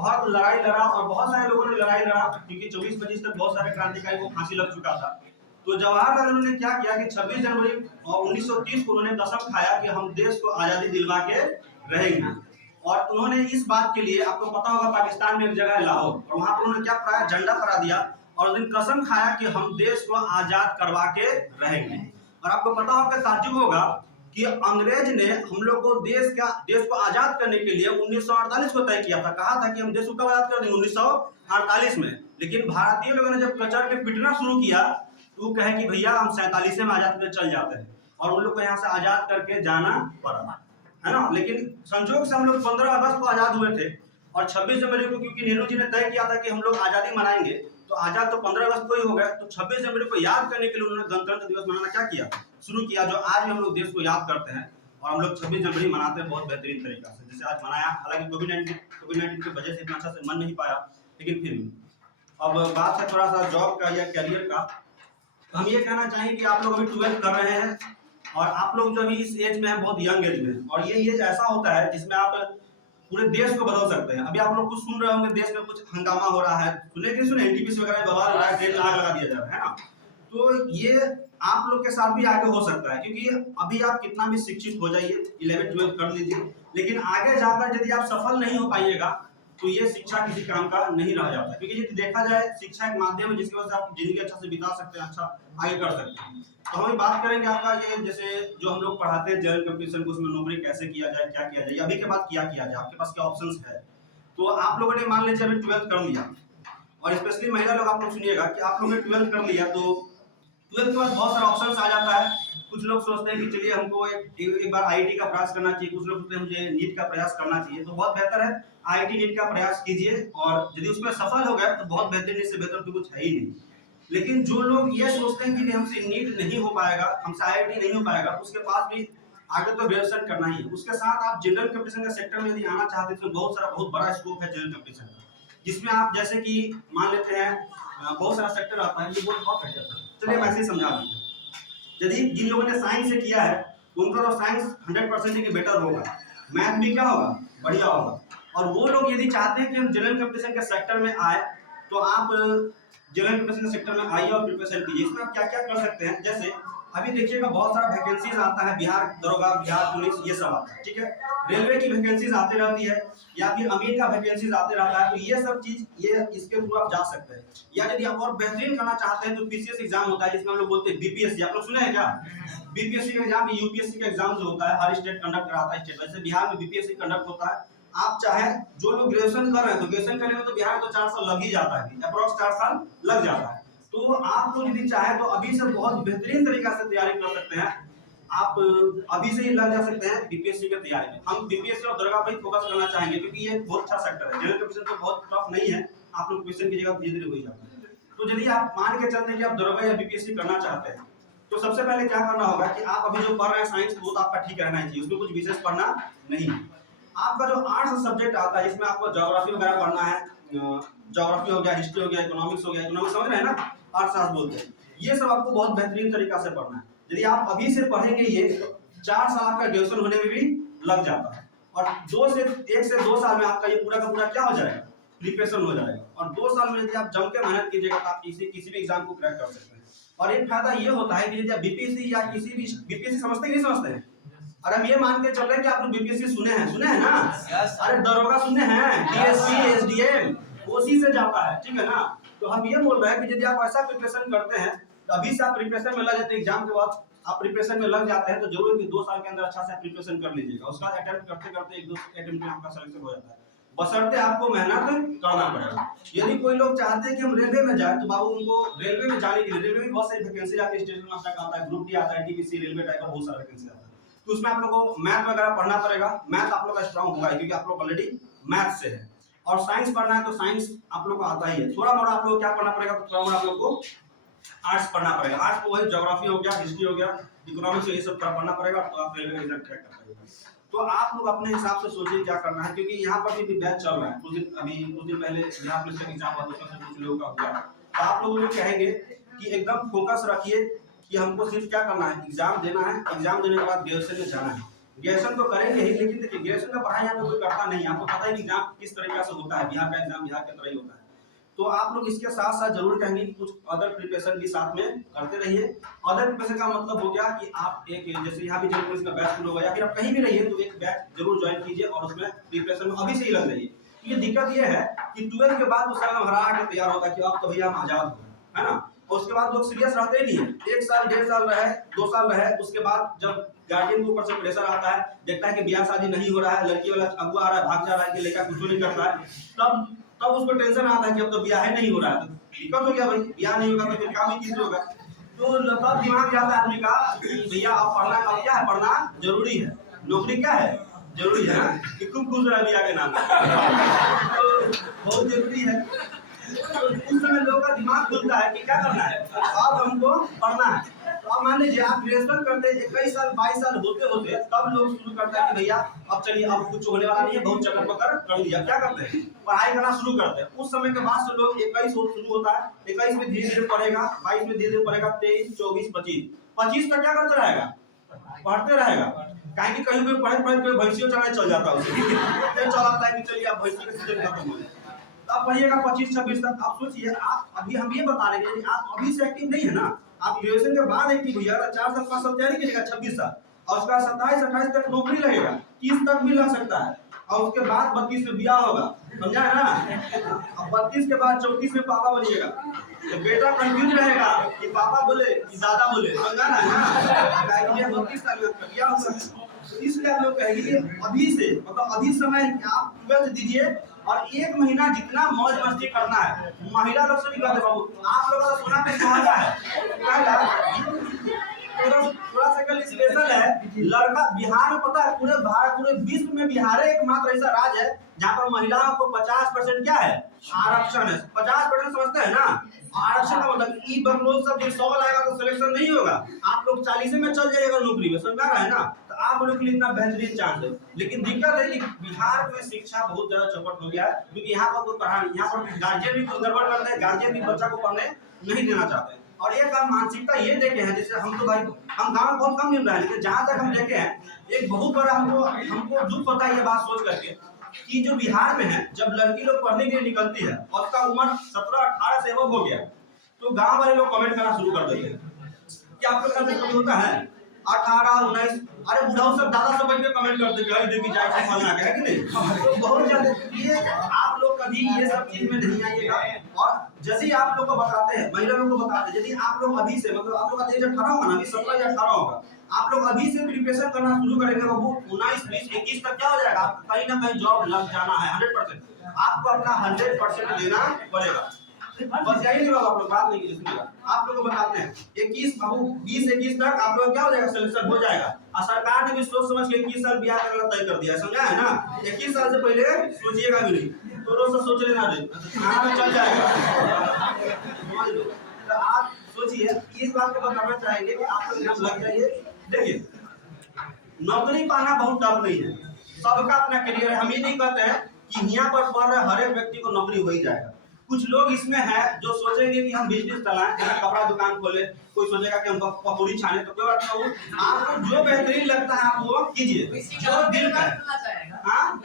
बहुत लड़ाई लड़ा और बहुत सारे लोगों ने लड़ाई लड़ा, क्योंकि 24-25 तक बहुत सारे क्रांतिकारी को फांसी लग चुका था। तो जवाहरलाल नेहरू ने क्या किया कि 26 जनवरी 1930 को उन्होंने कसम खाया कि हम देश को आजादी दिलवा के रहेंगे। और उन्होंने इस बात के लिए, आपको पता होगा पाकिस्तान में एक जगह है लाहौर, और वहां पर उन्होंने क्या कराया, झंडा फहरा दिया और उस दिन कसम खाया कि हम देश को आजाद करवा के रहेंगे। और आपको पता होगा, ताज्जुब होगा कि अंग्रेज ने हम लोग को देश को आजाद करने के लिए 1948 को तय किया था, कहा था कि हम देश को कब आजाद कर देंगे, 1948 में। लेकिन भारतीय लोगों ने जब कचर के पिटना शुरू किया तो वो कहे कि भैया हम 47 में आजाद करके चल जाते हैं, और उन लोग को यहाँ से आजाद करके जाना पड़ा, है ना। लेकिन संजोग से हम लोग 15 अगस्त को आजाद हुए थे, और 26 जनवरी को क्योंकि नेहरू जी ने तय किया था कि हम लोग आजादी मनाएंगे, तो आजाद तो 15 अगस्त को ही हो गया। तो 26 जनवरी को याद करने के लिए उन्होंने गणतंत्र दिवस मनाना क्या किया, शुरू किया, जो आज भी हम लोग देश को याद करते हैं। और हम लोग 26 जनवरी मनाते हैं बहुत बेहतरीन तरीका से, जैसे आज मनाया। हालांकि कोविड-19 की वजह से इतना अच्छा से मन नहीं पाया, लेकिन फिर भी अब बात है थोड़ा सा जॉब का या करियर का। तो हम ये कहना चाहेंगे कि आप लोग अभी 12th कर रहे हैं, और आप लोग जो अभी इस एज में है, बहुत यंग एज में, और ये एज ऐसा होता है जिसमें आप पूरे देश को बदल सकते हैं। अभी आप लोग कुछ सुन रहे होंगे, देश में कुछ हंगामा हो रहा है, सुने कि सुने, एनटीपीसी वगैरह बवाल हो रहा है, ट्रेन आग लगा दिया जा रहा है ना। तो ये आप लोग के साथ भी आगे हो सकता है, क्योंकि अभी आप कितना भी शिक्षित हो जाइए, 11th-12th कर लीजिए, लेकिन आगे जाकर यदि आप सफल नहीं हो पाइएगा तो ये शिक्षा किसी काम का नहीं रह जाता। क्योंकि यदि देखा जाए, शिक्षा एक माध्यम है जिसकी वजह से आप जिंदगी अच्छा से बिता सकते हैं, अच्छा आगे कर सकते हैं। तो हम बात करेंगे आपका ये, जैसे जो हम लोग पढ़ाते हैं जनरल कंपटीशन को, उसमें नौकरी कैसे किया जाए, क्या किया जाए, अभी के बाद क्या किया जाए, आपके पास क्या ऑप्शंस है। तो आप लोगों ने मान लीजिए अभी 12th कर लिया, और स्पेशली महिला लोग आप लोग सुनिएगा कि आप लोगों ने 12th कर लिया, तो 12th के बाद बहुत सारे ऑप्शंस आ जाता है। कुछ लोग सोचते हैं कि चलिए हमको एक बार आईआईटी का प्रयास करना चाहिए, कुछ लोग सोचते हैं मुझे नीट का प्रयास करना चाहिए। तो बहुत बेहतर है आईआईटी नीट का प्रयास कीजिए, और यदि उसमें सफल हो गए तो बहुत बेहतरीन, इससे बेहतर तो कुछ है ही नहीं। लेकिन जो लोग ये सोचते हैं कि हमसे नीट नहीं हो पाएगा, हमसे आईआईटी नहीं हो पाएगा, उसके पास भी आगे तो ग्रेजुएशन करना ही है। उसके साथ आप जनरल कंपटीशन के सेक्टर में यदि आना चाहते हैं तो बहुत बड़ा स्कोप है जनरल कंपटीशन का, जिसमें आप जैसे कि मान लेते हैं बहुत सारा सेक्टर आता है, ये बहुत है। चलिए मैं ऐसे ही समझा दूंगा। यदि जिन लोगों ने साइंस से किया है उनका तो साइंस 100% की बेटर होगा, मैथ भी क्या होगा, बढ़िया होगा। और वो लोग यदि चाहते हैं कि हम जनरल कंपटीशन के सेक्टर में आए, तो आप जनरल कंपटीशन के सेक्टर में आइए और प्रिपरेशन कीजिए। इसमें आप क्या क्या कर सकते हैं, जैसे अभी देखिएगा बहुत सारा वैकेंसीज आता है, बिहार दरोगा, बिहार पुलिस, ये सब आता है, ठीक है। रेलवे की वैकेंसीज आती रहती है, या फिर अमीर का वैकेंसीज आते रहता है। तो ये सब चीज ये इसके थ्रू आप जा सकते हैं। या यदि आप और बेहतरीन करना चाहते हैं तो पीसीएस एग्जाम होता है, जिसमें हम लोग बोलते हैं बीपीएससी, आप लोग सुने हैं क्या। बीपीएससी का एग्जाम, यूपीएससी का एग्जाम जो होता है, हर स्टेट कंडक्ट कराता है स्टेट, वैसे बिहार में बीपीएससी कंडक्ट होता है। आप चाहे जो लोग ग्रेजुएशन कर रहे हैं, तो ग्रेजुएशन करने में तो बिहार में तो 4 साल लग ही जाता है, अप्रोक्स 4 साल लग जाता है। तो आप लोग यदि चाहे तो अभी से बहुत बेहतरीन तरीका से तैयारी कर सकते हैं। आप अभी से ही लग जा सकते हैं बीपीएससी की तैयारी में। हम बीपीएससी और दरोगा पर फोकस करना चाहेंगे, क्योंकि ये बहुत अच्छा सेक्टर है। जनरल कंपटीशन तो बहुत टफ नहीं है, आप लोग क्वेश्चन की जगह धीरे-धीरे हो ही जाता है। तो यदि आप मान के चलते हैं कि आप दरोगा या बीपीएससी करना चाहते हैं, तो सबसे पहले क्या करना होगा कि आप अभी जो पढ़ रहे हैं साइंस, वो तो आपका ठीक रहना चाहिए, उसमें कुछ विशेष पढ़ना नहीं है। आपका जो आर्ट्स सब्जेक्ट आता है, जिसमें आपको ज्योग्राफी वगैरह पढ़ना है, ज्योग्राफी हो गया, हिस्ट्री हो गया, इकोनॉमिक्स हो गया, इकोनॉमिक्स समझ रहे हैं ना, अर्थशास्त्र बोलते हैं, ये सब आपको बहुत बेहतरीन तरीका से पढ़ना है। यदि आप अभी से पढ़ेंगे ये, तो 4 साल आपका ग्रेजुएशन होने में भी लग जाता है, और 1 से 2 साल में आपका ये पूरा का पूरा क्या हो जाएगा, प्रिपरेशन हो जाएगा। और 2 साल में यदि आप जम के मेहनत कीजिएगा तो आप किसी भी एग्जाम को क्रैक कर सकते हैं। और एक फायदा ये होता है कि यदि आप बीपीएससी या किसी भी बीपीएससी समझते हैं कि नहीं समझते हैं, और हम ये मान के चल रहे हैं कि आप लोग बीपीएससी सुने हैं ना। अरे दरोगा सुने हैं, डीएसपी, एसडीएम, उसी से जाता है, ठीक है ना। तो हम ये बोल रहे हैं कि यदि आप ऐसा प्रिपरेशन करते हैं, तो अभी से आप प्रिपरेशन में लग जाते हैं, एग्जाम के बाद आप प्रिपरेशन में लग जाते हैं, तो जरूर कि 2 साल के अंदर अच्छा से प्रिपरेशन कर लीजिएगा। उसका अटेम्प्ट करते करते 1-2 अटेम्प्ट में आपका सिलेक्शन हो जाता है, बशर्ते आपको मेहनत करना पड़ेगा। यदि कोई लोग चाहते हैं कि हम रेलवे में जाए, तो बाबू उनको रेलवे में जाने के लिए रेलवे में बहुत सारी वैकेंसी आती है, स्टेशन मास्टर का आता है, ग्रुप डी आता है, टीपीसी, रेलवे टाइप का बहुत सारा वैकेंसी आता है। तो उसमें आप लोगों को मैथ वगैरह पढ़ना पड़ेगा। मैथ आप लोग का स्ट्रांग होगा, क्योंकि आप लोग ऑलरेडी मैथ से है। और साइंस पढ़ना है तो साइंस आप लोग को आता ही है। थोड़ा मोड़ा आप लोग क्या पढ़ना पड़ेगा, तो थोड़ा मोड़ा आप लोग को आर्ट्स पढ़ना पड़ेगा। आर्ट्स को वही ज्योग्राफी हो गया, हिस्ट्री हो गया, इकोनॉमिक्स, ये सब पढ़ना पड़ेगा, तो आप रेलवे का एग्जाम क्रैक कर पाएंगे। तो आप लोग अपने हिसाब से सोचिए क्या करना है, क्योंकि यहाँ पर भी बैच चल रहा है। कुछ दिन पहले यहाँ पुलिस का एग्जाम हुआ, तो उसमें कुछ लोगों का हुआ। तो आप लोगों को कहेंगे कि एकदम फोकस रखिए कि हमको सिर्फ क्या करना है, एग्जाम देना है। एग्जाम देने के बाद ग्रेजुएशन में जाना है। ग्रेजुएशन तो करेंगे ही, लेकिन देखिए ग्रेजुएशन का पढ़ाई यहाँ पे कोई करता नहीं, आपको पता है कि एग्जाम किस तरीके से होता है, बिहार का एग्जाम बिहार की तरह ही होता है। तो आप लोग इसके साथ साथ जरूर कहेंगे कि कुछ अदर प्रिपरेशन भी साथ में करते रहिए। अदर प्रिपरेशन का मतलब हो गया कि आप एक जैसे यहाँ भी जरूर पुलिस का बैच शुरू होगा या फिर आप कहीं भी रहिए तो एक बैच जरूर ज्वाइन कीजिए और उसमें प्रिपरेशन में अभी से ही लग जाइए। ये दिक्कत ये है कि 12 के बाद तो सारा हरा के तैयार होता है कि अब तो भैया हम आजाद हो, है ना, और उसके बाद लोग सीरियस रहते ही नहीं है। 1 साल 1.5 साल रहे, 2 साल रहे, उसके बाद जब गार्जियन के ऊपर से प्रेशर आता है, देखता है कि ब्याह शादी नहीं हो रहा है, लड़की वाला अगुआ आ रहा है, भाग जा रहा है कि लड़का कुछ नहीं करता है, तब उसको टेंशन आता है कि अब तो ब्याह ही नहीं हो रहा है, तो दिक्कत हो गया भाई, ब्याह नहीं होगा तो फिर काम ही किससे होगा। तो तब दिमाग जाता है आदमी का कि भैया अब पढ़ना, अब क्या है, पढ़ना जरूरी है, नौकरी क्या है जरूरी है ना, कि खूब खुश रहा ब्याह के नाम तो बहुत जरूरी है। तो उस समय लोगों का दिमाग खुलता है कि क्या करना है, अब हमको पढ़ना है। तो अब मान लीजिए आप ग्रेजुएशन करते 21 साल 22 साल होते होते तब लोग शुरू करते हैं कि भैया अब चलिए अब कुछ होने वाला नहीं है, बहुत चक्कर पकड़ कर लिया, क्या करते हैं पढ़ाई करना शुरू करते हैं। उस समय के बाद से लोग 21 शुरू होता है, 21 में धीरे धीरे पढ़ेगा, 22 में धीरे धीरे पढ़ेगा, 23 24 25 तक क्या करते रहेगा, पढ़ते रहेगा। कहीं कहीं पे पढ़े कोई भैंसियों चलाने चल जाता है उसे फिर चलाता है कि चलिए अब भैंसी का सीजन खत्म हो गया, आप पढ़िएगा 25-26 तक। आप सोचिए, आप अभी हम ये बता रहे हैं आप अभी से एक्टिव नहीं है ना, आप ग्रेजुएशन के बाद एक्टिव हुई, 4 साल 5 साल तैयारी कीजिएगा 26 साल, और उसके बाद 27-28 तक नौकरी लगेगा, 30 तक भी लग सकता है, और उसके बाद 32 में ब्याह होगा, समझा है ना। अब 32 के बाद 34 में पापा बनिएगा, तो बेटा कंफ्यूज रहेगा कि पापा बोले कि दादा बोले, समझा ना, 32 साल में ब्याह होगा। इसलिए आप लोग कहेंगे अभी से, मतलब अभी समय है कि आप 12 दीजिए और 1 महीना जितना मौज मस्ती करना है। महिला लोग से भी कहते बाबू, आप लोगों का सोना पे सुहागा है, थोड़ा सा कल स्पेशल है, लड़का बिहार में पता है पूरे भारत पूरे विश्व में बिहार एकमात्र ऐसा राज्य है जहाँ पर महिलाओं को 50% क्या है, आरक्षण है। 50% समझते हैं ना, आरक्षण का मतलब ई बंगलोर सब 100 लाएगा तो सिलेक्शन नहीं होगा, आप लोग 40 में चल जाइएगा नौकरी में, समझा रहा है ना। तो आप लोगों के लिए इतना बेहतरीन चांस है, लेकिन दिक्कत है कि बिहार में शिक्षा बहुत ज्यादा चौपट हो गया है, क्योंकि यहाँ पर कोई पढ़ा नहीं, यहाँ पर गार्जियन भी कुछ गड़बड़ करते हैं, गार्जियन भी बच्चा को पढ़ने नहीं देना चाहते हैं। और एक मानसिकता ये देखे हैं, जैसे हम तो भाई हम गाँव में बहुत कम मिल रहा है, लेकिन जहाँ तक हम देखे हैं एक बहुत बड़ा हमको दुख होता है ये बात सोच करके कि जो बिहार में है जब लड़की लोग पढ़ने के लिए निकलती है और उसका उम्र 17-18 से एबव हो गया, तो गांव वाले लोग कमेंट करना शुरू कर देते हैं कि आप लोग का कभी होता है 18-19, अरे बुढ़ाऊ सब दादा सब बैठ के कमेंट करते हैं देखी जाए फलना है कि नहीं। तो बहुत ज्यादा ये आप लोग कभी ये सब चीज में नहीं आइएगा। और यदि आप लोग को बताते हैं, महिला लोग को बताते हैं, यदि आप लोग अभी से मतलब आप लोग का एज 18 होगा ना, अभी 17 या 18 होगा, आप लोग अभी से प्रिपरेशन करना शुरू करेंगे बाबू, 19, 20, 21 तक क्या हो जाएगा, आपको कहीं ना कहीं जॉब लग जाना है 100%। आपको अपना 100% देना पड़ेगा, बस यही नहीं बाबू, आप लोग बात नहीं कीजिए, आप लोग को बताते हैं 21 बाबू 20-21 तक आप लोग क्या हो जाएगा, सिलेक्शन हो जाएगा। और सरकार ने भी सोच समझ के 21 साल ब्याह करना तय कर दिया, समझा है ना। 21 साल से पहले सोचिएगा भी नहीं, तो रोज से सोच लेना नहीं, खाना में चल जाएगा। तो आप सोचिए, इस बात को बताना चाहेंगे कि आप लोग लग जाइए। देखिए नौकरी पाना बहुत टफ नहीं है, सबका अपना करियर है। हम ये नहीं कहते हैं कि यहाँ पर पढ़ रहे हर एक व्यक्ति को नौकरी हो ही जाएगा। कुछ लोग इसमें है जो सोचेंगे कि हम बिजनेस चलाएं, कपड़ा दुकान खोले, कोई सोचेगा कि हम पकौड़ी छाने, तो कोई बात नहीं, आपको जो बेहतरीन लगता है आप वो कीजिए, जो दिल का हाँ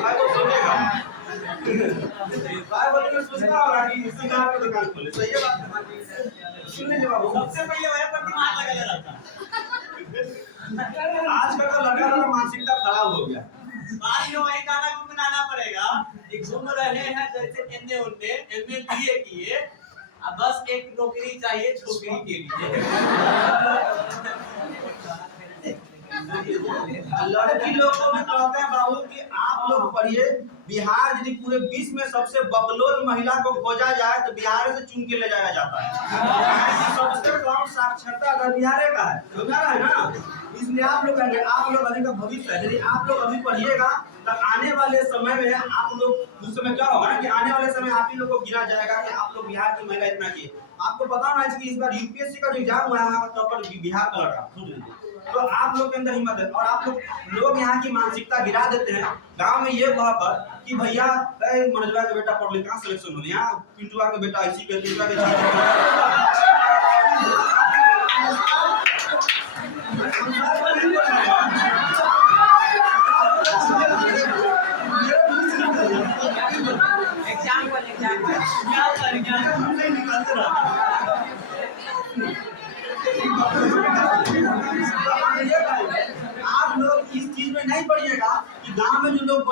भाई वो सोचेगा, भाई वो सोचता होगा कि सिंगार की दुकान खोले, तो ये बात सुन लीजिए बाबू, सबसे पहले वह पर दिमाग लगा रहता है। आजकल का लड़का का मानसिकता खराब हो गया, वही गाना गुनगुनाना पड़ेगा, घूम रहे हैं जैसे एने ओने, एमए बीए किए, अब बस एक नौकरी चाहिए छोकरी के लिए। लड़की लोग को भी कहते हैं बाबू कि आप लोग पढ़िए, बिहार यदि पूरे विश्व में सबसे बकलोल महिला को खोजा जाए तो बिहार से चुन के ले जाया जाता है। सबसे कम साक्षरता अगर बिहार का है, समझा रहा है ना। इसलिए आप लोग कहेंगे, आप लोग अभी का भविष्य है, यदि आप लोग अभी पढ़िएगा तो आने वाले समय में आप लोग उस समय क्या होगा ना कि आने वाले समय आप ही लोग को गिना जाएगा कि आप लोग बिहार की महिला इतना की। आपको पता होना चाहिए इस बार यूपीएससी का जो एग्जाम हुआ है तो पर बिहार का लड़का, तो आप लोग के अंदर हिम्मत है। और आप लोग यहाँ की मानसिकता गिरा देते हैं गांव में ये कह कर कि भैया मनोजवा का बेटा पढ़ ले, कहाँ सिलेक्शन हो, यहाँ पिंटुआ का बेटा ऐसी के पिंटुआ के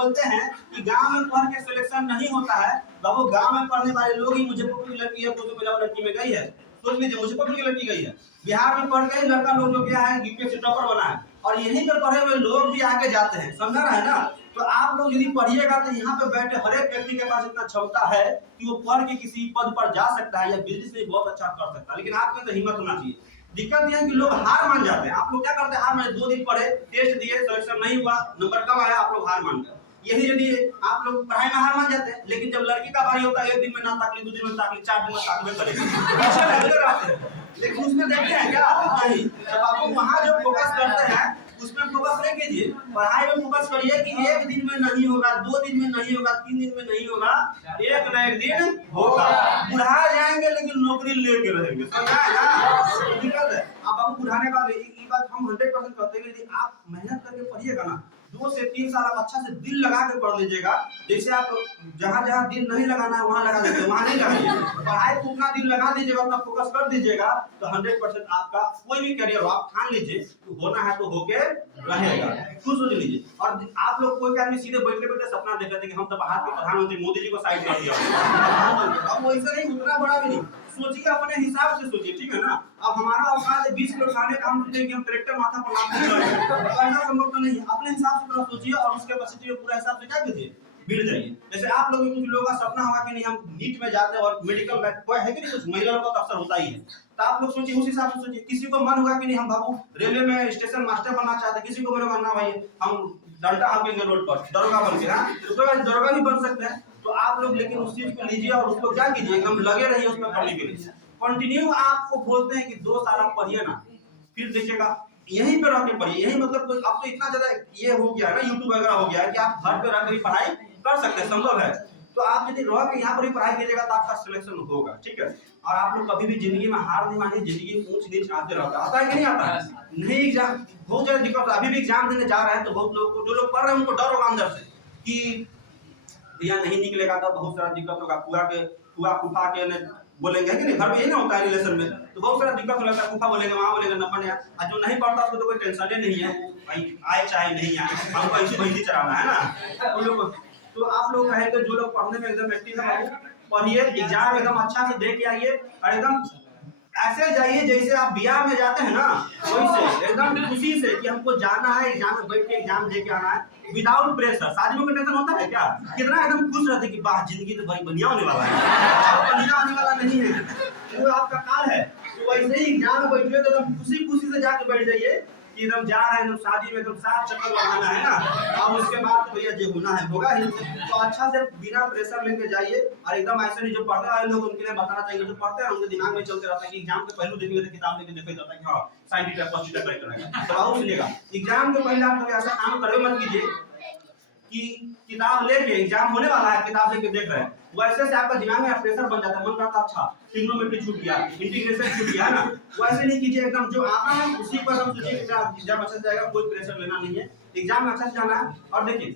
बोलते हैं कि गांव में पढ़ के सिलेक्शन नहीं होता है, बाबू गांव में पढ़ने वाले लोग ही मुजफ्फरपुर की लड़की है, कुतुब लड़की में गई है, सोच लीजिए मुजफ्फरपुर की लड़की गई है, बिहार में पढ़ के लड़का लोग जो क्या है यूपीएससी टॉपर बना है, और यहीं पे पढ़े हुए लोग भी आगे जाते हैं, समझा रहा है ना। तो आप लोग यदि पढ़िएगा तो यहाँ पे बैठे हर एक व्यक्ति के पास इतना क्षमता है कि वो पढ़ के किसी पद पर जा सकता है या बिजनेस में बहुत अच्छा कर सकता है, लेकिन आपके अंदर हिम्मत होना चाहिए। दिक्कत यह है कि लोग हार मान जाते हैं। आप लोग क्या करते हैं, हार मान 2 दिन पढ़े, टेस्ट दिए, सिलेक्शन नहीं हुआ, नंबर कम आया, आप लोग हार मान गए। यही यदि आप लोग पढ़ाई में हार मान जाते हैं, लेकिन जब लड़की का बारी होता है 1 दिन में ना ताकली, 2 दिन में ताकली, 4 दिन में ताकली करेगी, लेकिन उसमें देखते हैं क्या नहीं। जब आप वहाँ जो फोकस करते हैं उसमें फोकस नहीं कीजिए, पढ़ाई में फोकस करिए कि 1 दिन में नहीं होगा, 2 दिन में नहीं होगा, 3 दिन में नहीं होगा, एक न एक दिन होगा। बुढ़ा जाएंगे लेकिन नौकरी लेके रहेंगे, समझा है ना। दिक्कत है आप बाबू बुढ़ाने का, ये बात हम 100% कहते हैं कि यदि आप मेहनत करके पढ़िएगा ना, 2 से 3 साल आप अच्छा से दिल लगा के पढ़ लीजिएगा। जैसे आप जहाँ जहाँ दिल नहीं लगाना है वहाँ लगा दीजिए, वहाँ नहीं लगाइए। पढ़ाई को उतना दिल लगा दीजिएगा, उतना फोकस कर दीजिएगा तो 100% आपका कोई भी करियर हो आप ठान लीजिए तो होना है तो होके रहेगा, खुद सोच लीजिए। और आप लोग कोई आदमी सीधे बैठे बैठे सपना देखते थे कि हम तो भारत के प्रधानमंत्री मोदी जी को साइड कर दिया, अब वैसा नहीं, उतना बड़ा भी नहीं सोचिए, अपने हिसाब से सोचिए, ठीक है ना। अब हमारा औकात है 20 किलो खाने का, हम सोचेंगे हम ट्रैक्टर माथा पर लाद देंगे, ऐसा संभव तो नहीं है। अपने हिसाब से पूरा सोचिए और उसके कैपेसिटी पूरा हिसाब से क्या कीजिए, भिड़ जाइए। जैसे आप लोगों कुछ लोगों का सपना होगा कि नहीं हम नीट में जाते हैं और मेडिकल में कोई है कि नहीं, कुछ महिलाओं का अवसर होता ही है, तो आप लोग सोचिए उस हिसाब से सोचिए। किसी को मन होगा कि नहीं हम बाबू रेलवे में स्टेशन मास्टर बनना चाहते हैं, किसी को मन होगा ना भाई हम डंडा हाँकेंगे रोड पर दरोगा बन के, हाँ तो कोई दरोगा भी बन सकते हैं। तो आप लोग लेकिन उस चीज को लीजिए और उसको क्या कीजिए, एकदम लगे रहिए उसमें पढ़ने के लिए। कंटिन्यू आपको बोलते हैं कि 2 साल आप पढ़िए ना, फिर देखिएगा यहीं पे रह के पढ़िए। यही मतलब अब तो इतना ज्यादा ये हो गया है ना, यूट्यूब वगैरह हो गया है कि आप घर पे रह कर पढ़ाई कर सकते हैं, संभव है। तो आप यदि रह के यहाँ पर ही पढ़ाई कीजिएगा तो आपका सिलेक्शन होगा, ठीक है। और आप लोग कभी भी जिंदगी में हार नहीं मानिए, जिंदगी ऊंच नीच आते रहता है, आता है कि नहीं आता है, नहीं एग्जाम बहुत ज्यादा दिक्कत। अभी भी एग्जाम देने जा रहे हैं तो बहुत लोग को, जो लोग पढ़ रहे हैं उनको डर होगा अंदर से कि भैया नहीं निकलेगा तो बहुत सारा दिक्कत होगा, फुआ फूफा के बोलेंगे कि नहीं, घर में यही ना होता है रिलेशन में, तो बहुत सारा दिक्कत होता है, फूफा बोलेंगे वहाँ बोलेंगे नंबर नहीं आया। जो नहीं पढ़ता उसको तो कोई टेंशन ही नहीं है, भाई आए चाहे नहीं आए हमको ऐसी भैंसी चलाना है ना। तो आप लोग कहेंगे जो लोग पढ़ने में एकदम एक्टिव है पढ़िए, एग्जाम एकदम अच्छा से दे के आइए और एकदम ऐसे जाइए जैसे आप बिहार में जाते हैं ना, वैसे एकदम खुशी से कि हमको जाना है, एग्जाम में बैठ के एग्जाम दे के आना है, विदाउट प्रेशर। शादी में टेंशन होता है क्या, कितना एकदम खुश रहते कि वाह जिंदगी तो भाई बढ़िया होने वाला है, बढ़िया आने वाला नहीं है, वो आपका काल है। तो वैसे ही एग्जाम में बैठिए तो एकदम खुशी खुशी से जाके बैठ जाइए कि एकदम जा रहे हैं एकदम शादी में एकदम 7 चक्कर लगाना है ना, और उसके बाद तो भैया जो होना है होगा ही। तो अच्छा से बिना प्रेशर लेके जाइए और एकदम ऐसे नहीं, जो पढ़ने वाले लोग उनके लिए बताना चाहिए, जो पढ़ते हैं उनके दिमाग में चलते रहता है कि एग्जाम के पहले देखेंगे तो किताब लेके देखा जाता है कि हाँ sine theta first theta correct रहेगा, तो आओ सुनिएगा। एग्जाम के पहले आप लोग ऐसा काम करो मत कीजिए कि किताब लेके एग्जाम होने वाला है, किताब लेके देख रहे हैं, वैसे से आपका दिमाग में प्रेशर बन जाता है, मन करता अच्छा ट्रिग्नोमेट्री छूट गया, इंटीग्रेशन छूट गया ना, वैसे नहीं कीजिए। एकदम जो आता है उसी पर हम सोचिए एग्जाम अच्छा जाएगा, कोई प्रेशर लेना नहीं है, एग्जाम में अच्छा से जाना है। और देखिए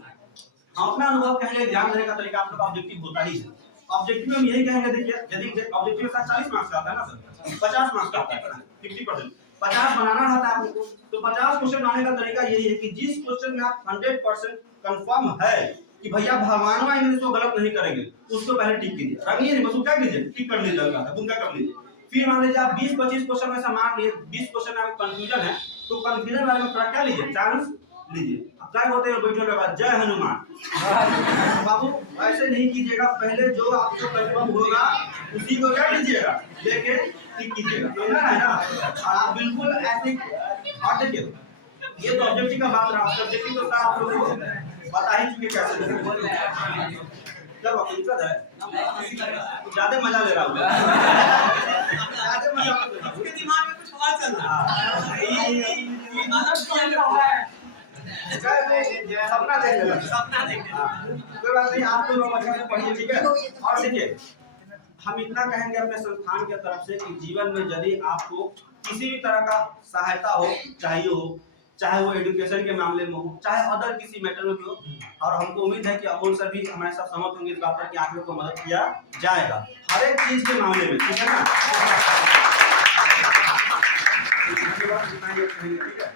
हम अपना अनुभव कहेंगे एग्जाम देने का तरीका आप लोग का ऑब्जेक्टिव होता ही है। ऑब्जेक्टिव में हम यही कहेंगे, देखिए यदि ऑब्जेक्टिव के साथ 40 मार्क्स का आता है ना सर, 50 मार्क्स का आता है 50%, 50 बनाना रहता है आपको, तो 50 क्वेश्चन बनाने का तरीका यही है कि जिस क्वेश्चन में आप 100% कंफर्म है कि भैया भगवानवा इंग्लिश को गलत नहीं करेंगे, उसको पहले टिक कीजिए, रंगिए नहीं, बस क्या कीजिए टिक कर लीजिए, बुंदा कर लीजिए। फिर मान लीजिए आप 20-25 क्वेश्चन में से मान लिए 20 क्वेश्चन में कंफ्यूजन है, तो कंफ्यूजन वाले में क्या लीजिए, चांस लीजिए। अब क्या होते हैं बैठे लोग जय हनुमान बाबू, ऐसे नहीं कीजिएगा, पहले जो आपको कंफर्म होगा उसी को क्या कीजिएगा लेके टिक कीजिएगा, समझ है ना। और आप बिल्कुल ऐसे, और देखिए ये तो ऑब्जेक्टिव का बात रहा, सब्जेक्टिव तो आप लोगों को बता ही चुके कैसे जब हकीकत है ज्यादा मजा ले रहा हूँ, ज्यादा मजा उसके दिमाग में कुछ और चल रहा है, सपना देख लेना, सपना देख लेना, कोई बात नहीं, आप लोग अच्छा से पढ़िए, ठीक है। और देखिए हम इतना कहेंगे अपने संस्थान की तरफ से कि जीवन में यदि आपको किसी भी तरह का सहायता हो चाहिए हो, चाहे वो एजुकेशन के मामले में हो, चाहे अदर किसी मैटर में भी हो, और हमको उम्मीद है कि अमोल सर भी हमारे साथ सहमत होंगे इस बात पर कि आप लोग को मदद किया जाएगा हर एक चीज के मामले में, ठीक है ना। ठीक है।